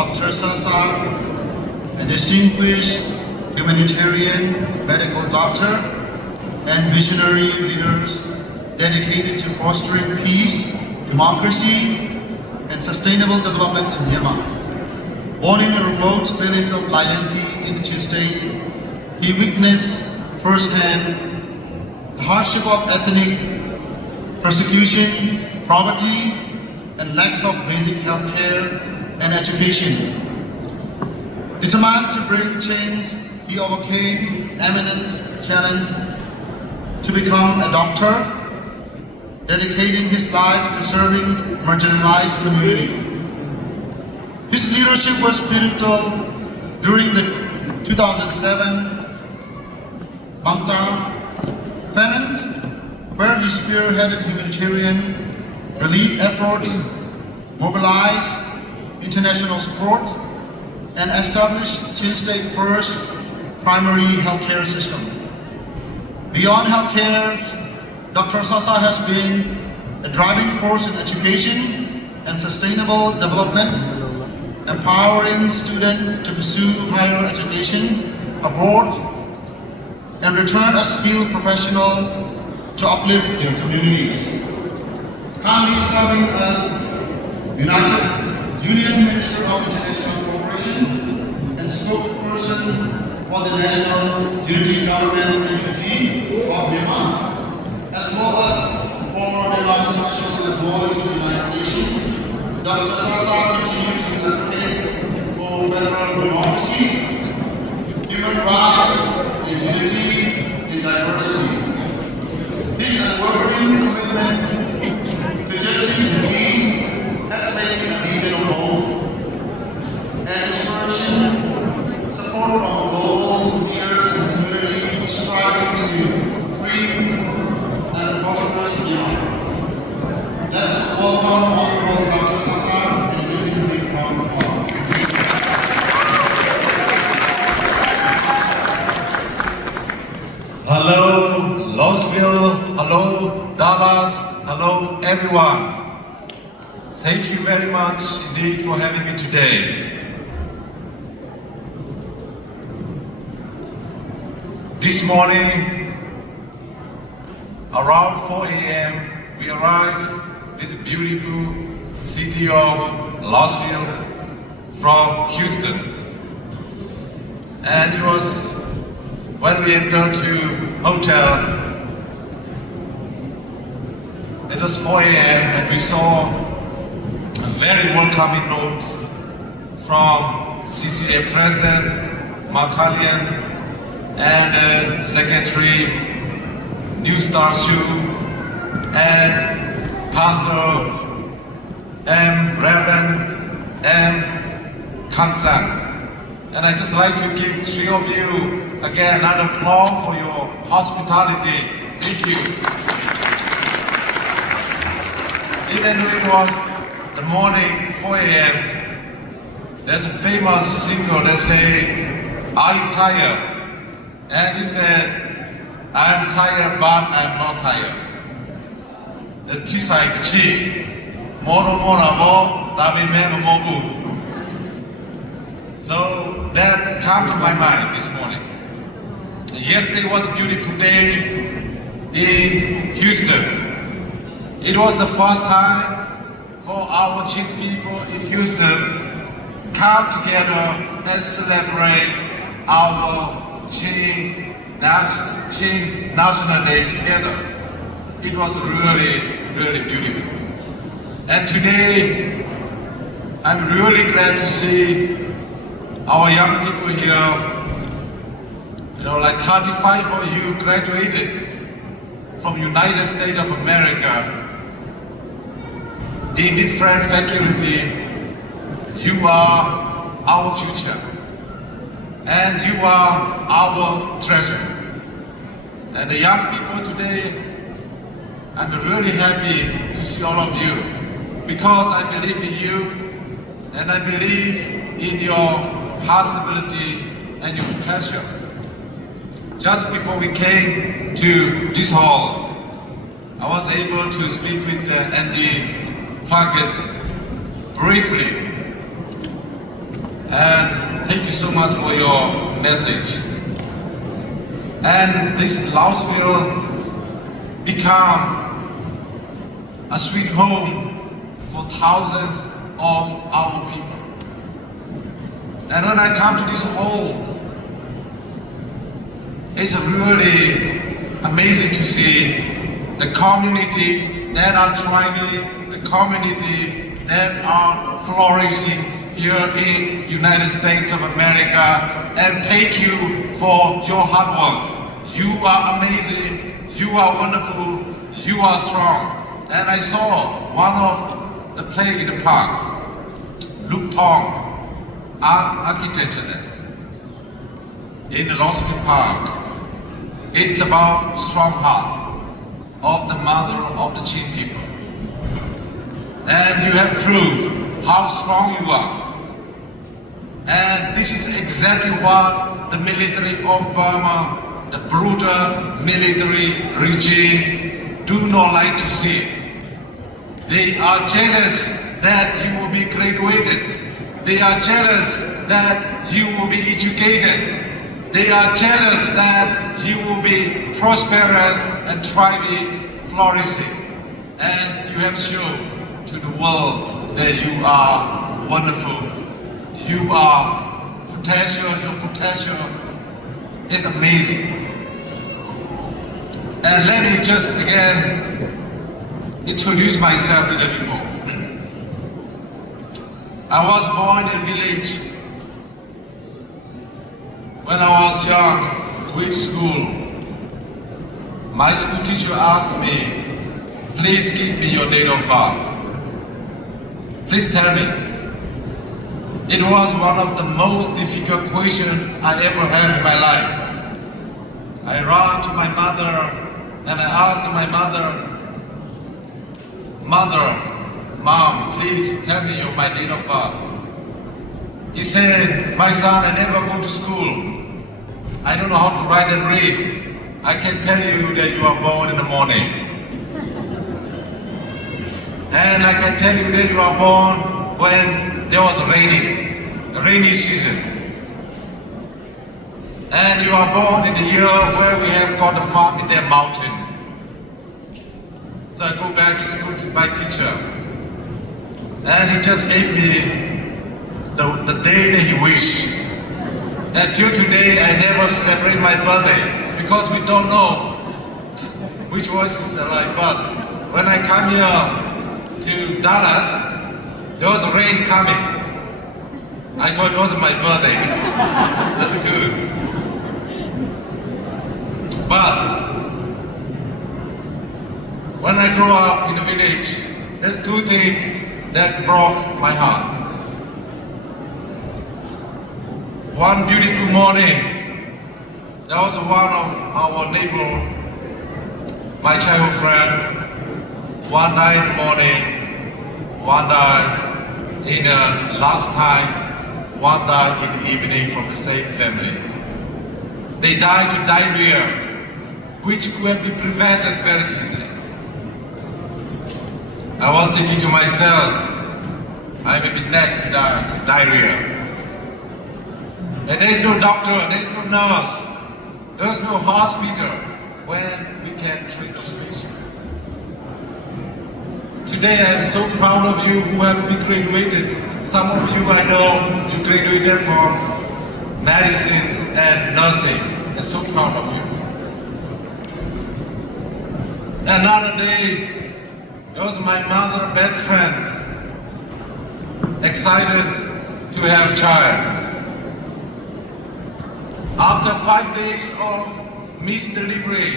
Dr.Sa Sa, a distinguished humanitarian medical doctor and visionary leaders dedicated to fostering peace, democracy, and sustainable development in Myanmar. Born in a remote village of Lailenpi in the two states, he witnessed firsthand the hardship of ethnic persecution, poverty, and lacks of basic health care and education. Determined to bring change, he overcame eminent challenge to become a doctor, dedicating his life to serving marginalized community. His leadership was pivotal during the 2007 Bangtan famines, where he spearheaded humanitarian relief efforts, mobilized international support, and established Chin State first primary healthcare system. Beyond healthcare, Dr. Sa Sa has been a driving force in education and sustainable development, empowering students to pursue higher education abroad and return as skilled professionals to uplift their communities. Currently serving as Union Minister of International Cooperation and spokesperson for the National Unity Government (NUG) of Myanmar, as well as former Myanmar Special Envoy to the United Nations. Dr. Sa Sa continues to advocate for federal democracy, human rights, and unity in diversity. His unwavering commitment to justice and peace has made him a leader of hope and inspiration, support from global leaders and community striving to free and prosperous Myanmar. Let's welcome Honorable Dr. Sa Sa and give him a big round of applause. Hello, Louisville. Hello, Dallas. Hello, everyone. Thank you very much indeed for having me today. This morning, around 4 a.m., we arrived in this beautiful city of Louisville from Houston. And it was when we entered to hotel, it was 4 a.m. and we saw a very welcoming note from CCA President Mark Hallian and Secretary New Star Shu and Pastor Reverend Kansan. And I'd just like to give three of you again another applause for your hospitality. Thank you. Even though it was the morning, 4 a.m., there's a famous singer that say, "Are you tired?" And he said, "I'm tired, but I'm not tired." That's Tisai Kachi. Moro mora mo, dabi me mogu. So that came to my mind this morning. Yesterday was a beautiful day in Houston. It was the first time for our Chim people in Houston come together and celebrate our Chim National Day together. It was really, really beautiful. And today, I'm really glad to see our young people here. You know, like 35 of you graduated from United States of America in different faculty. You are our future and you are our treasure. And the young people today, I'm really happy to see all of you because I believe in you and I believe in your possibility and your passion. Just before we came to this hall, I was able to speak with Andy Puckett briefly. And thank you so much for your message. And this Laos will become a sweet home for thousands of our people. And when I come to this hall, it's really amazing to see the community that are thriving, the community that are flourishing here in United States of America. And thank you for your hard work. You are amazing, you are wonderful, you are strong. And I saw one of the play in the park, Look Tong, architecture there, in the Losville Park. It's about strong heart of the mother of the Chim people. And you have proved how strong you are. And this is exactly what the military of Burma, the brutal military regime, do not like to see. They are jealous that you will be graduated. They are jealous that you will be educated. They are jealous that you will be prosperous and thriving, flourishing. And you have shown to the world that you are wonderful. You are potential, your potential is amazing. And let me just again introduce myself a little bit more. I was born in a village. When I was young, going to school, my school teacher asked me, please give me your date of birth. Please tell me. It was one of the most difficult questions I ever had in my life. I ran to my mother and I asked my mother, Mom, please tell me my date of birth. He said, my son, I never go to school. I don't know how to write and read. I can tell you that you are born in the morning. And I can tell you that you are born when there was a rainy season. And you are born in the year where we have got a farm in their mountain. So I go back to school to my teacher. And he just gave me the day that he wished. Until today, I never celebrate my birthday because we don't know which was his life. But when I come here to Dallas, there was rain coming. I thought it wasn't my birthday. That's good. But when I grew up in the village, there's two things that broke my heart. One beautiful morning, there was one of our neighbor, my childhood friend, one died in the morning, one died in the lunchtime, one died in the evening from the same family. They died to diarrhea, which could be prevented very easily. I was thinking to myself, I may be next to die to diarrhea. And there's no doctor, there's no nurse, there's no hospital when we can treat those patients. Today I'm so proud of you who have been graduated. Some of you I know you graduated from medicines and nursing. I'm so proud of you. Another day, there was my mother's best friend, excited to have a child. After 5 days of misdelivery,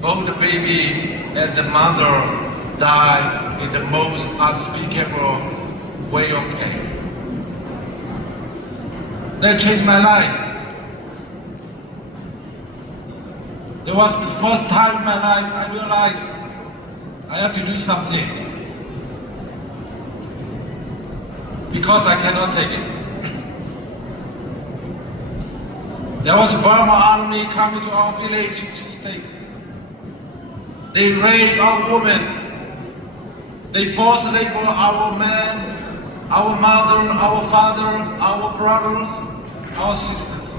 both the baby and the mother died in the most unspeakable way of pain. That changed my life. It was the first time in my life I realized I have to do something because I cannot take it. There was a Burma army coming to our village in state. They rape our women. They force labor our men our mother, our father, our brothers, our sisters.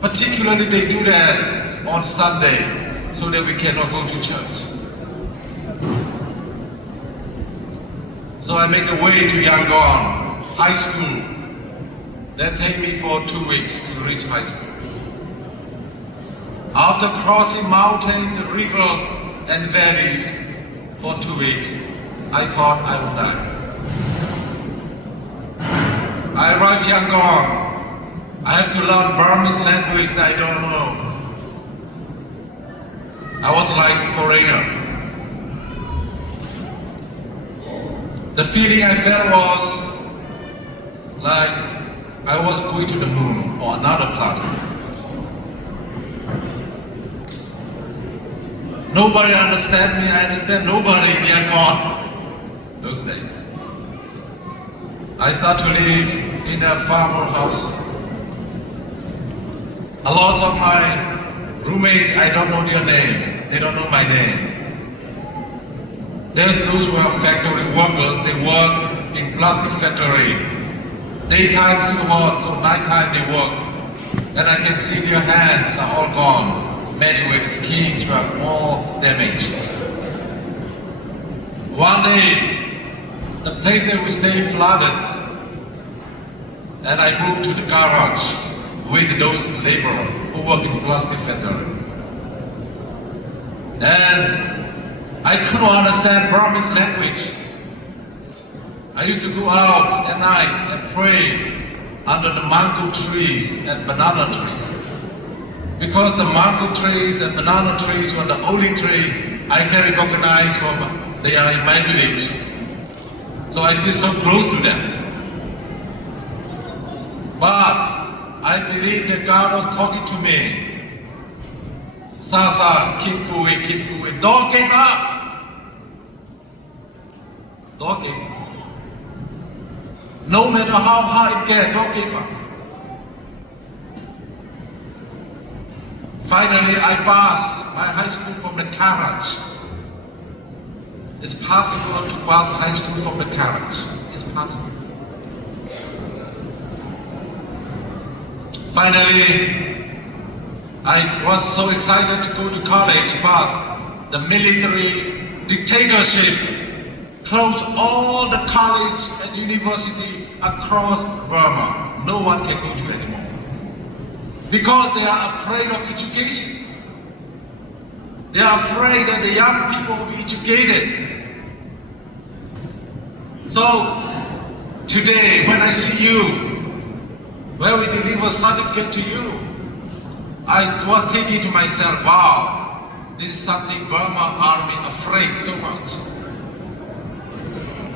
Particularly they do that on Sunday so that we cannot go to church. So I make the way to Yangon High School. That take me for 2 weeks to reach high school. After crossing mountains, rivers and valleys for 2 weeks, I thought I would die. I arrived Yangon. I have to learn Burmese language that I don't know. I was like foreigner. The feeling I felt was like I was going to the moon or another planet. Nobody understand me, I understand nobody in Yangon those days. I start to live in a farmer house. A lot of my roommates, I don't know their name. They don't know my name. There's those who are factory workers, they work in plastic factory. Daytime is too hot, so nighttime they work. And I can see their hands are all gone. Many with skins were all damaged. One day, the place that we stay flooded, and I moved to the garage with those laborers who work in plastic factory. And I couldn't understand Burmese language. I used to go out at night and pray under the mango trees and banana trees. Because the mango trees and banana trees were the only tree I can recognize from they are in my village. So I feel so close to them. But I believe that God was talking to me. Sa Sa, keep going, don't give up. Don't give up. No matter how hard it gets, don't give up. Finally, I passed my high school from the garage. It's possible to pass high school from the garage. It's possible. Finally, I was so excited to go to college, but the military dictatorship closed all the college and university across Burma. No one can go to anymore. Because they are afraid of education. They are afraid that the young people will be educated. So, today when I see you, when we deliver certificate to you, I was thinking to myself, wow, this is something Burma army afraid so much.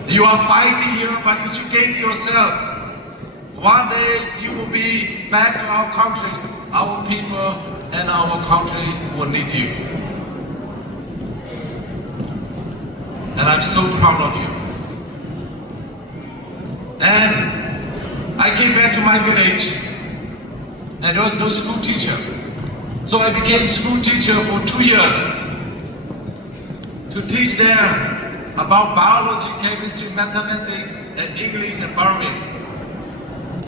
You are fighting here by educating yourself. One day you will be back to our country. Our people and our country will need you. And I'm so proud of you. And I came back to my village and there was no school teacher. So I became school teacher for 2 years to teach them about biology, chemistry, mathematics, and English and Burmese.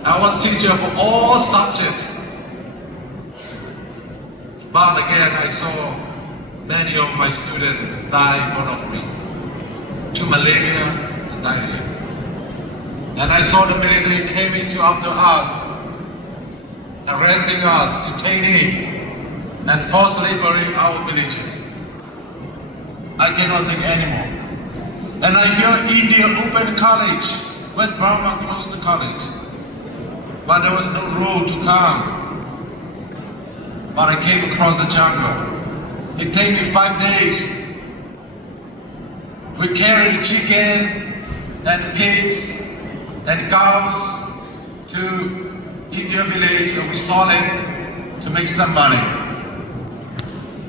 I was teacher for all subjects. But again, I saw many of my students die in front of me to malaria and diarrhea. And I saw the military came into after us, arresting us, detaining, and forced laboring our villages. I cannot think anymore. And I hear India opened college when Burma closed the college. But there was no road to come. But I came across the jungle. It took me 5 days. We carried the chicken and pigs and cows to India village and we sold it to make some money.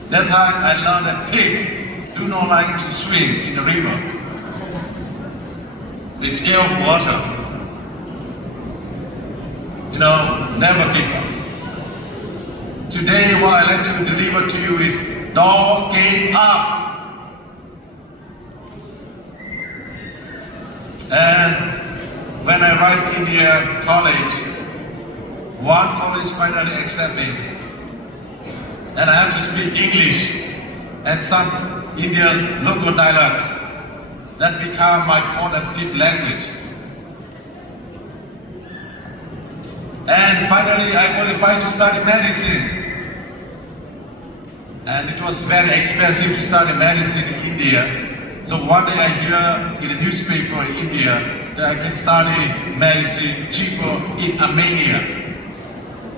That time I learned that pig do not like to swim in the river. They scare of water. You know, never give up. Today what I'd like to deliver to you is don't give up. And when I arrived in India college, one college finally accepted me. And I have to speak English and some Indian local dialects that become my fourth and fifth language. And finally, I qualified to study medicine. And it was very expensive to study medicine in India. So one day I hear in a newspaper in India that I can study medicine cheaper in Armenia.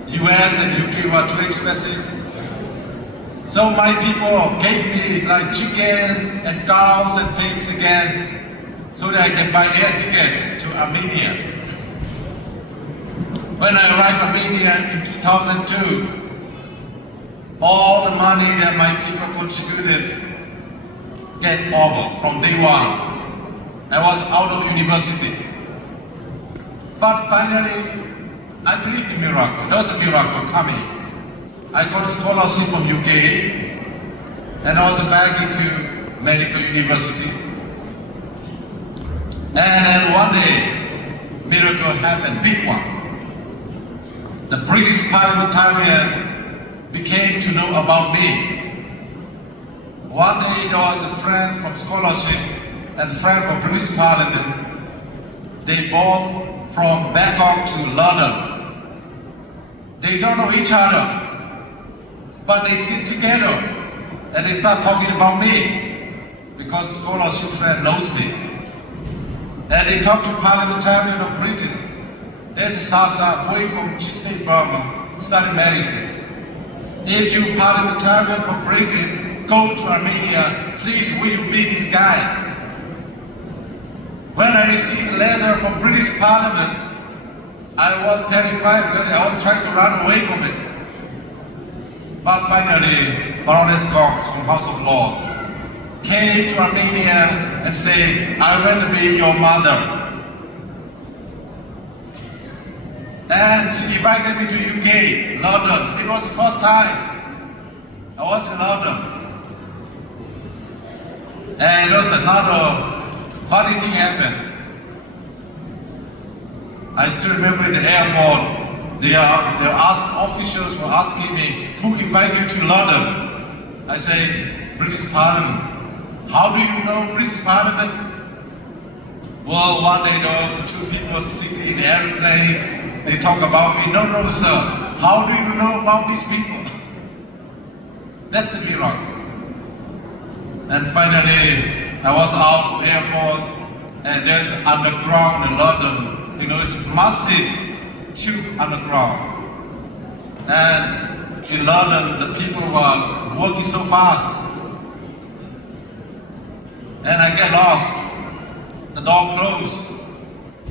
US and UK were too expensive. So my people gave me like chicken and cows and pigs again so that I can buy air ticket to Armenia. When I arrived Armenia in 2002, all the money that my people contributed get over from day one. I was out of university. But finally, I believe in miracle. There was a miracle coming. I got a scholarship from UK and I was back into medical university. And then one day, miracle happened, big one. The British parliamentarian became to know about me. One day there was a friend from scholarship and a friend from British Parliament. They both from Bangkok to London. They don't know each other, but they sit together and they start talking about me because scholarship friend knows me. And they talk to parliamentarian of Britain. There's a Sa Sa going from State Burma, studying medicine. If you parliamentarian from Britain go to Armenia, please will you meet this guy? When I received a letter from British Parliament, I was terrified, really. I was trying to run away from it. But finally, Baroness Cox from House of Lords came to Armenia and said, I want to be your mother. And she invited me to UK, London. It was the first time I was in London. And there was another funny thing happened. I still remember in the airport, the officials were asking me, who invited you to London? I say, British Parliament. How do you know British Parliament? Well, one day there was two people sitting in the airplane. They talk about me. No, sir. How do you know about these people? That's the miracle. And finally, I was out from the airport, and there's underground in London. You know, it's massive tube underground. And in London, the people were working so fast. And I get lost. The door closed.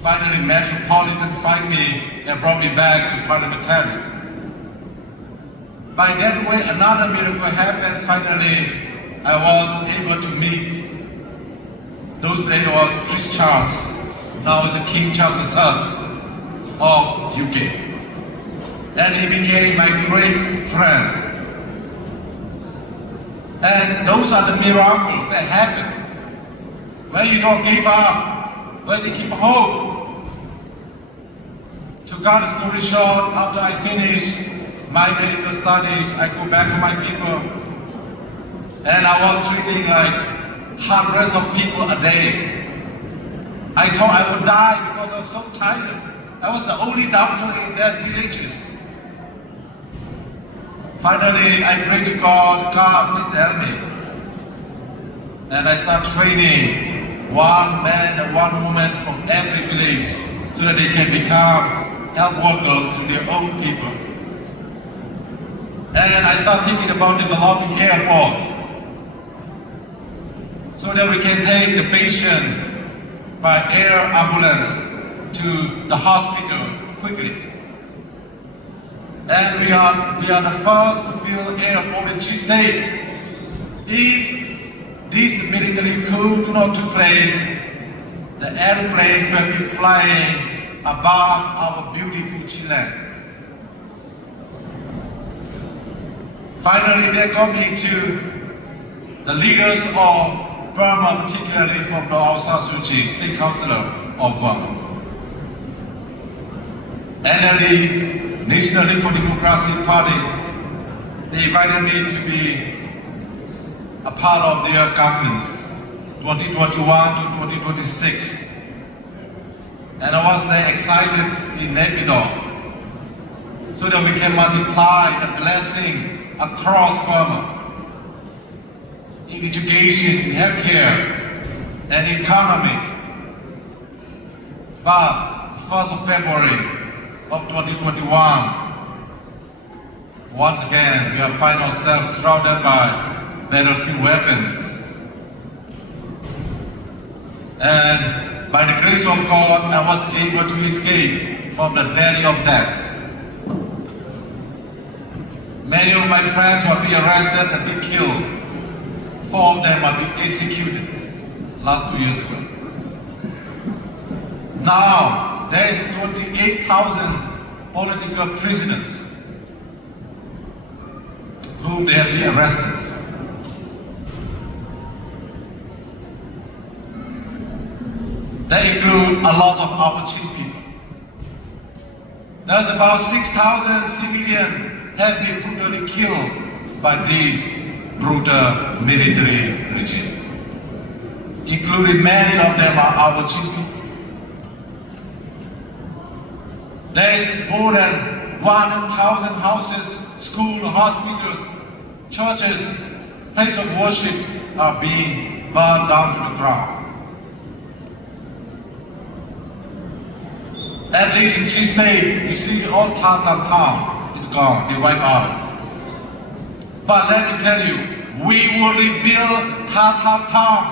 Finally, Metropolitan find me and brought me back to parliamentary. By that way, another miracle happened. Finally, I was able to meet. Those days was Prince Charles. Now it's King Charles III of UK. And he became my great friend. And those are the miracles that happen. When you don't give up, when you keep hope. To cut the story short, after I finish my medical studies, I go back to my people. And I was treating like hundreds of people a day. I thought I would die because I was so tired. I was the only doctor in that villages. Finally, I prayed to God, God, please help me. And I start training one man and one woman from every village so that they can become health workers to their own people. And I start thinking about developing airport so that we can take the patient by air ambulance to the hospital quickly. And we are the first to build airport in Chi State. If this military coup do not take place, the airplane could be flying above our beautiful Chile. Finally, they got me to the leaders of Burma, particularly from Dr.Sa Sa.Kawlram, State Councillor of Burma. NLD, National League for Democracy Party, they invited me to be a part of their governance, 2021 to 2026. And I was there excited in Naypyidaw, so that we can multiply the blessing across Burma, in education, in healthcare, and economic. But 1st of February of 2021, once again, we find ourselves surrounded by battlefield weapons. And by the grace of God, I was able to escape from the valley of death. Many of my friends will be arrested and be killed. 4 of them will be executed last 2 years ago. Now, there is 28,000 political prisoners whom they have been arrested. They include a lot of our chim people. There's about 6,000 civilians have been brutally killed by this brutal military regime, including many of them are our chim people. There is more than 100,000 houses, schools, hospitals, churches, places of worship are being burned down to the ground. At least in Chi State, you see all Tatar town is gone, they wiped out. But let me tell you, we will rebuild Tatar town.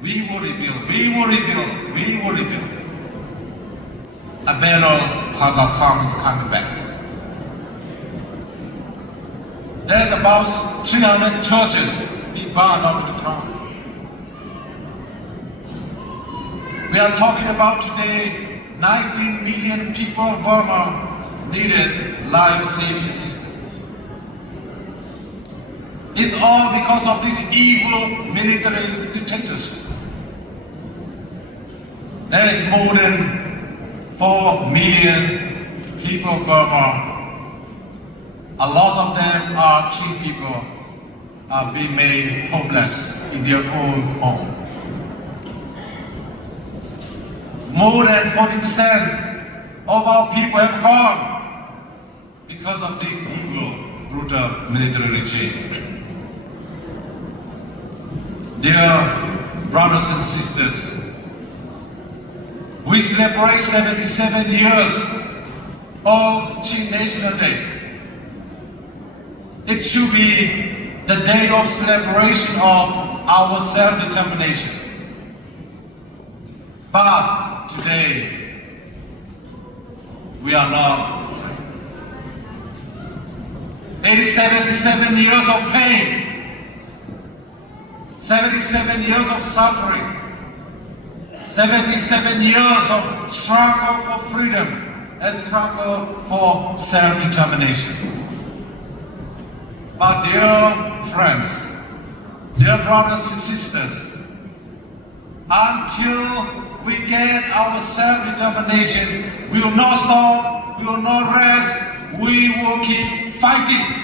We will rebuild, we will rebuild, we will rebuild. A better Tatar town is coming back. There's about 300 churches being burned up to the ground. We are talking about today 19 million people of Burma needed life-saving assistance. It's all because of this evil military dictatorship. There is more than 4 million people of Burma. A lot of them are Chim people, are being made homeless in their own home. More than 40% of our people have gone because of this evil, brutal military regime. Dear brothers and sisters, we celebrate 77 years of Chim National Day. It should be the day of celebration of our self-determination. But today, we are not free. It is 77 years of pain, 77 years of suffering, 77 years of struggle for freedom and struggle for self-determination. But dear friends, dear brothers and sisters, until we get our self-determination, we will not stop, we will not rest, we will keep fighting.